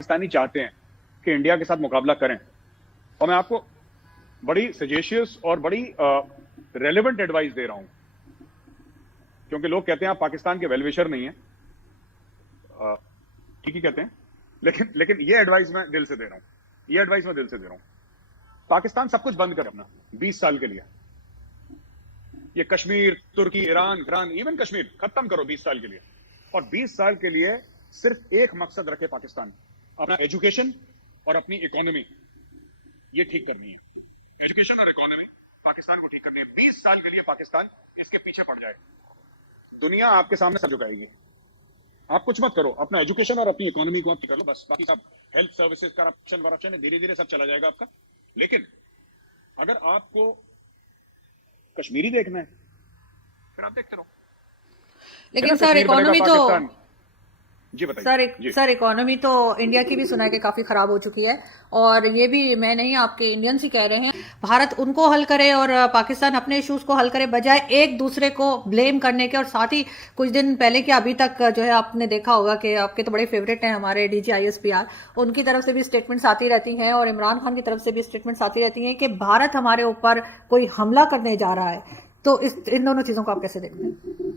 पाकिस्तानी चाहते हैं कि इंडिया के साथ मुकाबला करें, और मैं आपको बड़ी सजेशियस और बड़ी रेलेवेंट एडवाइस दे रहा हूं, क्योंकि लोग कहते हैं आप पाकिस्तान के वेलविशर नहीं है, ठीक ही कहते हैं, लेकिन ये एडवाइस मैं दिल से दे रहा हूं, पाकिस्तान सब कुछ बंद कर अपना 20 साल के लिए, ये कश्मीर, तुर्की, ईरान, इवन कश्मीर खत्म करो 20 साल के लिए, और 20 साल के लिए सिर्फ एक मकसद रखे पाकिस्तान, अपना एजुकेशन और अपनी इकोनॉमी ये ठीक करनी है। एजुकेशन और इकोनॉमी पाकिस्तान को ठीक करनी है। 20 साल के लिए पाकिस्तान इसके पीछे पड़ जाए, दुनिया आपके सामने सर झुकाएगी। आप कुछ मत करो, अपना एजुकेशन और अपनी इकोनॉमी को आप ठीक कर लो बस, बाकी सब हेल्थ सर्विसेज, करप्शन धीरे धीरे सब चला जाएगा आपका। लेकिन अगर आपको कश्मीरी देखना है फिर आप देखते रहो। लेकिन सर इकोनॉमी तो जी बताइए। सर इकोनॉमी तो इंडिया की भी सुना है कि काफी खराब हो चुकी है, और ये भी मैं नहीं आपके इंडियंस ही कह रहे हैं। भारत उनको हल करे और पाकिस्तान अपने इश्यूज को हल करे, बजाय एक दूसरे को ब्लेम करने के। और साथ ही कुछ दिन पहले के अभी तक जो है आपने देखा होगा कि आपके तो बड़े फेवरेट हैं हमारे DGISPR, उनकी तरफ से भी स्टेटमेंट्स आती रहती हैं और इमरान खान की तरफ से भी स्टेटमेंट्स आती रहती हैं कि भारत हमारे ऊपर कोई हमला करने जा रहा है। तो इन दोनों चीजों को आप कैसे देखते हैं?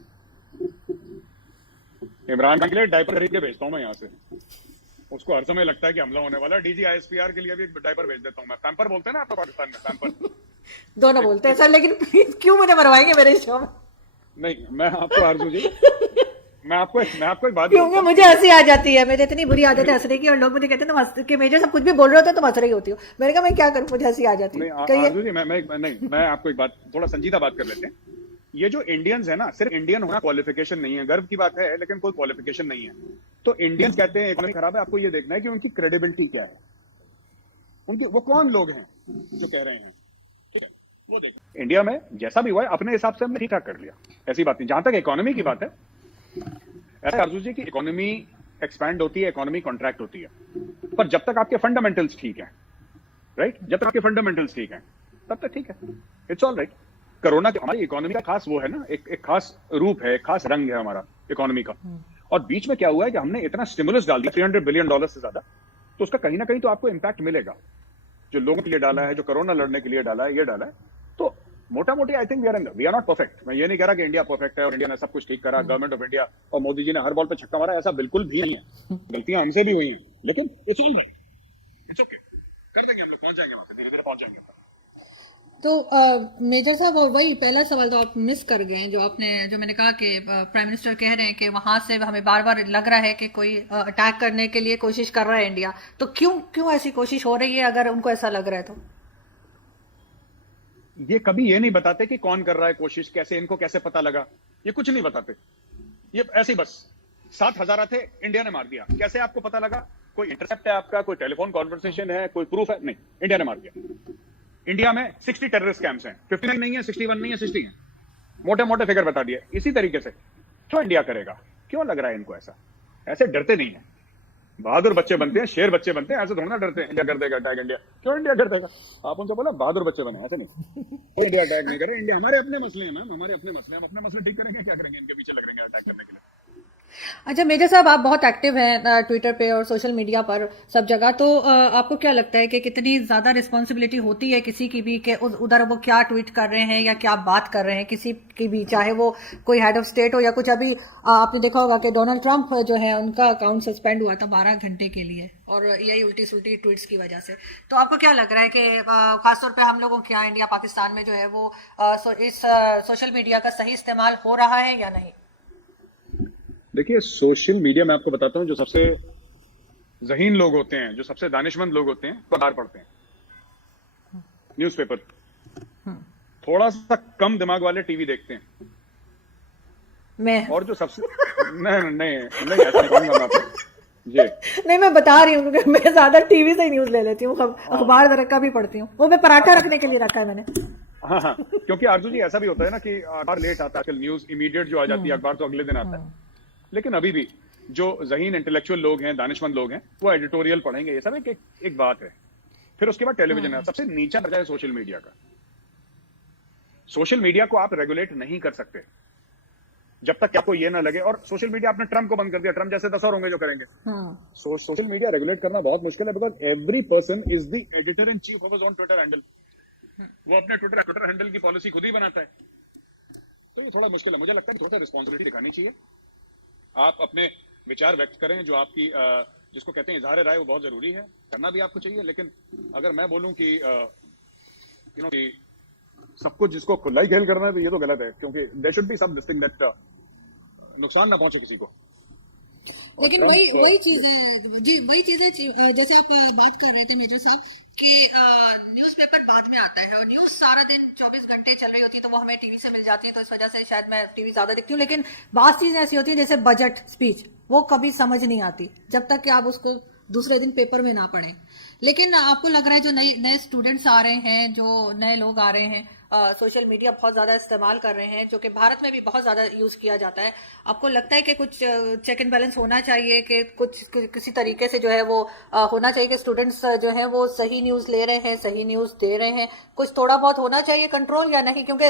इमरान खान के लिए डायपर खरीद के भेजता हूं मैं यहाँ से, उसको हर समय लगता है कि हमला होने वाला है। DGISPR के लिए भी डायपर भेज देता हूं मैं। पैम्पर बोलते हैं ना आपको पाकिस्तान में, पैम्पर दोनों बोलते हैं सर, लेकिन प्लीज क्यों मुझे मरवाएंगे मेरे शो में? नहीं, मैं आपको आरजू जी मैं आपको एक बात, क्योंकि मुझे हंसी आ जाती है, मेरी इतनी बुरी आदत है हंसने की, और लोग मुझे कहते हैं तुम कि मेजर सब कुछ भी बोल रहे होते हो तुम हंस रही होती हो। मैंने कहा मैं क्या करूं, मुझे हंसी आ जाती है। आरजू जी मैं आपको एक बात, थोड़ा संजीदा बात कर लेते हैं। ये जो इंडियंस है ना, सिर्फ इंडियन होना क्वालिफिकेशन नहीं है, गर्व की बात है लेकिन कोई क्वालिफिकेशन नहीं है। तो इंडियंस कहते हैं इकोनॉमी खराब है, आपको ये देखना है कि उनकी क्रेडिबिलिटी क्या है, उनकी वो कौन लोग हैं जो कह रहे हैं, ठीक है वो देखिए। इंडिया में जैसा भी हुआ है अपने हिसाब से हमने ठीक ठाक कर लिया, ऐसी बात नहीं। जहां तक इकोनॉमी की बात है, ऐसा अर्जुन जी की इकोनॉमी एक्सपैंड होती है, इकोनॉमी कॉन्ट्रैक्ट होती है, पर जब तक आपके फंडामेंटल्स ठीक है, राइट, जब तक आपके फंडामेंटल्स ठीक है तब तक ठीक है, इट्स ऑल राइट। कोरोना की हमारी इकोनॉमी का खास वो है ना, एक खास रूप है, एक खास रंग है हमारा इकोनॉमी का। और बीच में क्या हुआ है कि हमने इतना स्टिमुलस डाल दिया, $300 बिलियन से ज्यादा, तो उसका कहीं ना कहीं तो आपको इंपैक्ट मिलेगा, जो लोगों के लिए डाला है, जो कोरोना लड़ने के लिए डाला है, ये डाला है। तो मोटा मोटी I think we are not perfect. मैं ये नहीं कह रहा कि इंडिया परफेक्ट है और इंडिया ने सब कुछ ठीक करा, गवर्नमेंट ऑफ इंडिया और मोदी जी ने हर बॉल पे छक्का मारा, ऐसा बिल्कुल भी नहीं है। गलतियां हमसे भी हुई हैं, लेकिन it's all right, it's okay, कर देंगे हम लोग, पहुंच जाएंगे वहां पे, धीरे धीरे पहुंच जाएंगे। तो मेजर साहब, वही पहला सवाल तो आप मिस कर गए, जो मैंने कहा कि प्राइम मिनिस्टर कह रहे हैं कि वहां से हमें बार बार लग रहा है कि कोई अटैक करने के लिए कोशिश कर रहा है इंडिया। तो क्यों ऐसी कोशिश हो रही है अगर उनको ऐसा लग रहा है तो? ये कभी ये नहीं बताते कि कौन कर रहा है कोशिश, कैसे, इनको कैसे पता लगा, ये कुछ नहीं बताते। ये ऐसे बस 7,000 थे, इंडिया ने मार दिया, कैसे आपको पता लगा? कोई इंटरसेप्ट है आपका, कोई टेलीफोन कॉन्वर्सेशन है, कोई प्रूफ है? नहीं, इंडिया ने मार दिया। इंडिया में 60 टेररिस्ट कैंप्स हैं, 59 नहीं है, 61 नहीं है, 60 है, मोटे मोटे फिगर बता दिए। इसी तरीके से क्यों इंडिया करेगा? क्यों लग रहा है इनको ऐसा? ऐसे डरते नहीं है, बहादुर बच्चे बनते हैं, शेर बच्चे बनते हैं, ऐसे थोड़ा ना डरते हैं इंडिया कर देगा अटैक। इंडिया क्यों इंडिया कर देगा? आप उनसे बोला बहादुर बच्चे बने, ऐसे नहीं, कोई इंडिया अटैक नहीं करे। इंडिया, हमारे अपने मसले हैं मैम, हमारे अपने मसले, हम अपने मसले ठीक करेंगे, क्या करेंगे इनके पीछे लग रहेंगे अटैक करने के लिए। अच्छा मेजर साहब, आप बहुत एक्टिव हैं ट्विटर पे और सोशल मीडिया पर सब जगह, तो आपको क्या लगता है कि कितनी ज्यादा रिस्पॉन्सिबिलिटी होती है किसी की भी कि उधर वो क्या ट्वीट कर रहे हैं या क्या बात कर रहे हैं किसी की भी, चाहे वो कोई हेड ऑफ स्टेट हो या कुछ? अभी आपने देखा होगा कि डोनाल्ड ट्रंप जो है उनका अकाउंट सस्पेंड हुआ था 12 घंटे के लिए, और यही उल्टी सुल्टी ट्वीट्स की वजह से। तो आपको क्या लग रहा है कि खासतौर पर हम लोगों के यहाँ इंडिया पाकिस्तान में जो है वो इस सोशल मीडिया का सही इस्तेमाल हो रहा है या नहीं? देखिए, सोशल मीडिया में आपको बताता हूं, जो सबसे ज़हीन लोग होते हैं, जो सबसे दानिशमंद लोग होते हैं, वो अखबार पढ़ते हैं, न्यूज़पेपर। थोड़ा सा कम दिमाग वाले टीवी देखते हैं। मैं और जो सबसे नहीं ऐसा नहीं कहूंगा मैं आपको जी। नहीं, मैं बता रही हूँ क्योंकि मैं ज्यादा टीवी से ही न्यूज ले लेती हूँ, अखबार वगैरह का भी पढ़ती हूँ, वो मैं पराठा रखने के लिए रखा है मैंने। हाँ, क्योंकि अर्जुन जी ऐसा भी होता है ना कि अखबार लेट आता है आजकल, न्यूज इमीडिएट जो आ जाती है, अखबार तो अगले दिन आता है। लेकिन अभी भी जो ज़हीन इंटेलेक्चुअल लोग हैं, दानिशमंद लोग हैं, वो एडिटोरियल पढ़ेंगे, ये सब एक बात है। फिर उसके बाद टेलीविजन है, सबसे नीचा दर्जा है सोशल मीडिया का। सोशल मीडिया को आप रेगुलेट नहीं कर सकते, जब तक कि आपको ये ना लगे। और सोशल मीडिया आपने ट्रम्प को बंद कर दिया, ट्रम्प जैसे 10 और होंगे जो करेंगे। हाँ सोशल मीडिया रेगुलेट करना बहुत मुश्किल है, because every person is the editor in chief of his own Twitter handle. वो अपने ट्विटर हैंडल की पॉलिसी खुद ही बनाता है, तो ये थोड़ा मुश्किल है। मुझे लगता है कि थोड़ा सा रिस्पॉन्सिबिलिटी दिखानी चाहिए। आप अपने विचार व्यक्त करें, जो आपकी जिसको कहते हैं इजहार राय, वो बहुत जरूरी है, करना भी आपको चाहिए। लेकिन अगर मैं बोलूं कि कि सब कुछ जिसको खुला ही खेल करना है, तो ये तो गलत है, क्योंकि there should be some this thing that नुकसान ना पहुंचे किसी को। लेकिन वही चीज है जी, वही चीज है जैसे आप बात कर रहे थे मेजर साहब कि न्यूज़पेपर बाद में आता है और न्यूज सारा दिन 24 घंटे चल रही होती है, तो वो हमें टीवी से मिल जाती है, तो इस वजह से शायद मैं टीवी ज्यादा देखती हूँ। लेकिन बात चीज ऐसी होती है जैसे बजट स्पीच, वो कभी समझ नहीं आती जब तक कि आप उसको दूसरे दिन पेपर में ना पढ़ें। लेकिन आपको लग रहा है जो नए नए स्टूडेंट्स आ रहे हैं, जो नए लोग आ रहे हैं, सोशल मीडिया बहुत ज्यादा इस्तेमाल कर रहे हैं, जो कि भारत में भी बहुत ज्यादा यूज किया जाता है, आपको लगता है कि कुछ चेक एंड बैलेंस होना चाहिए, कि किसी तरीके से जो है वो होना चाहिए कि स्टूडेंट्स जो है वो सही न्यूज ले रहे हैं, सही न्यूज दे रहे हैं, कुछ थोड़ा बहुत होना चाहिए कंट्रोल या नहीं? क्योंकि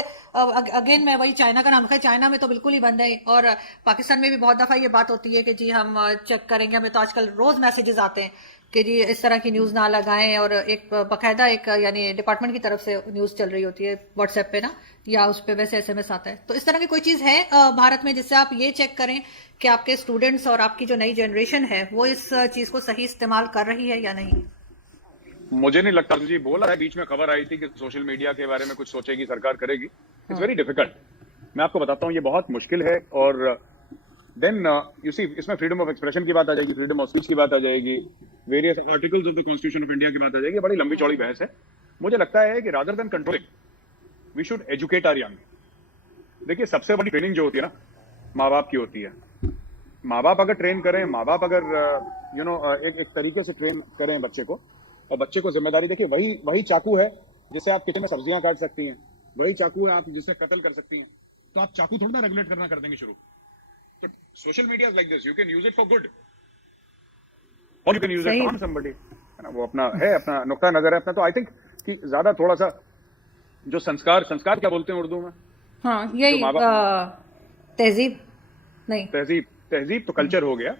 अगेन मैं वही चाइना का नाम है, चाइना में तो बिल्कुल ही बंद है, और पाकिस्तान में भी बहुत दफा ये बात होती है कि जी हम चेक करेंगे, हमें तो आजकल रोज मैसेजेस आते हैं कि जी इस तरह की न्यूज ना लगाएं, और एक बकायदा एक यानी डिपार्टमेंट की तरफ से न्यूज चल रही होती है व्हाट्सएप पे ना, या उस पे वैसे एसएमएस आता है। तो इस तरह की कोई चीज है भारत में जिससे आप ये चेक करें कि आपके स्टूडेंट्स और आपकी जो नई जनरेशन है वो इस चीज को सही इस्तेमाल कर रही है या नहीं? मुझे नहीं लगता जी। बोला है, बीच में खबर आई थी कि सोशल मीडिया के बारे में कुछ सोचेगी सरकार, करेगी। It's very difficult. मैं आपको बताता हूँ, ये बहुत मुश्किल है। और देन यू सी, इसमें फ्रीडम ऑफ एक्सप्रेशन की बात आ जाएगी, फ्रीडम ऑफ स्पीच की बात आ जाएगी, various articles of the constitution of India की बात आ जाएगी। बड़ी लंबी चौड़ी बहस है। मुझे लगता है कि rather than controlling, we should educate our young. देखिए, सबसे बड़ी ट्रेनिंग जो होती है ना, माँ बाप की होती है। माँ बाप अगर ट्रेन करें, माँ बाप अगर एक तरीके से ट्रेन करें बच्चे को, और बच्चे को जिम्मेदारी, देखिए वही चाकू है जिससे आप किचन में सब्जियां काट सकती हैं, वही चाकू है आप जिससे कत्ल कर सकती हैं। तो आप चाकू थोड़ा ना रेगुलेट करना कर देंगे शुरू। तो social media is like this, you can use it for good और you can use it to harm somebody, है ना। वो अपना है, अपना नुक्ता नजर है अपना। तो आई थिंक कि ज्यादा थोड़ा सा जो संस्कार क्या बोलते हैं उर्दू में? हाँ, यही तहजीब नहीं, तहजीब तो कल्चर हो गया।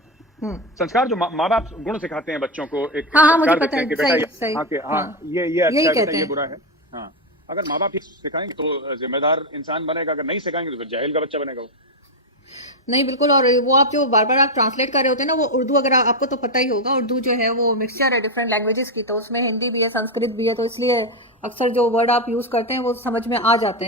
संस्कार जो माँ बाप गुण सिखाते हैं बच्चों को, एक हाँ, मुझे पता है, कि बेटा सही, ये अच्छा है, बेटा ये हैं। बुरा है। हाँ, अगर माँ बाप सिखाएंगे तो जिम्मेदार इंसान बनेगा, अगर नहीं सिखाएंगे तो फिर जाहिल का बच्चा बनेगा वो। नहीं बिल्कुल। और वो आप जो बार बार आप ट्रांसलेट कर रहे होते हैं ना, वो उर्दू, अगर आपको तो पता ही होगा, उर्दू जो है वो मिक्सचर है डिफरेंट लैंग्वेजेस की, तो उसमें हिंदी भी है, संस्कृत भी है, तो इसलिए अक्सर जो वर्ड आप यूज करते हैं वो समझ में आ जाते हैं।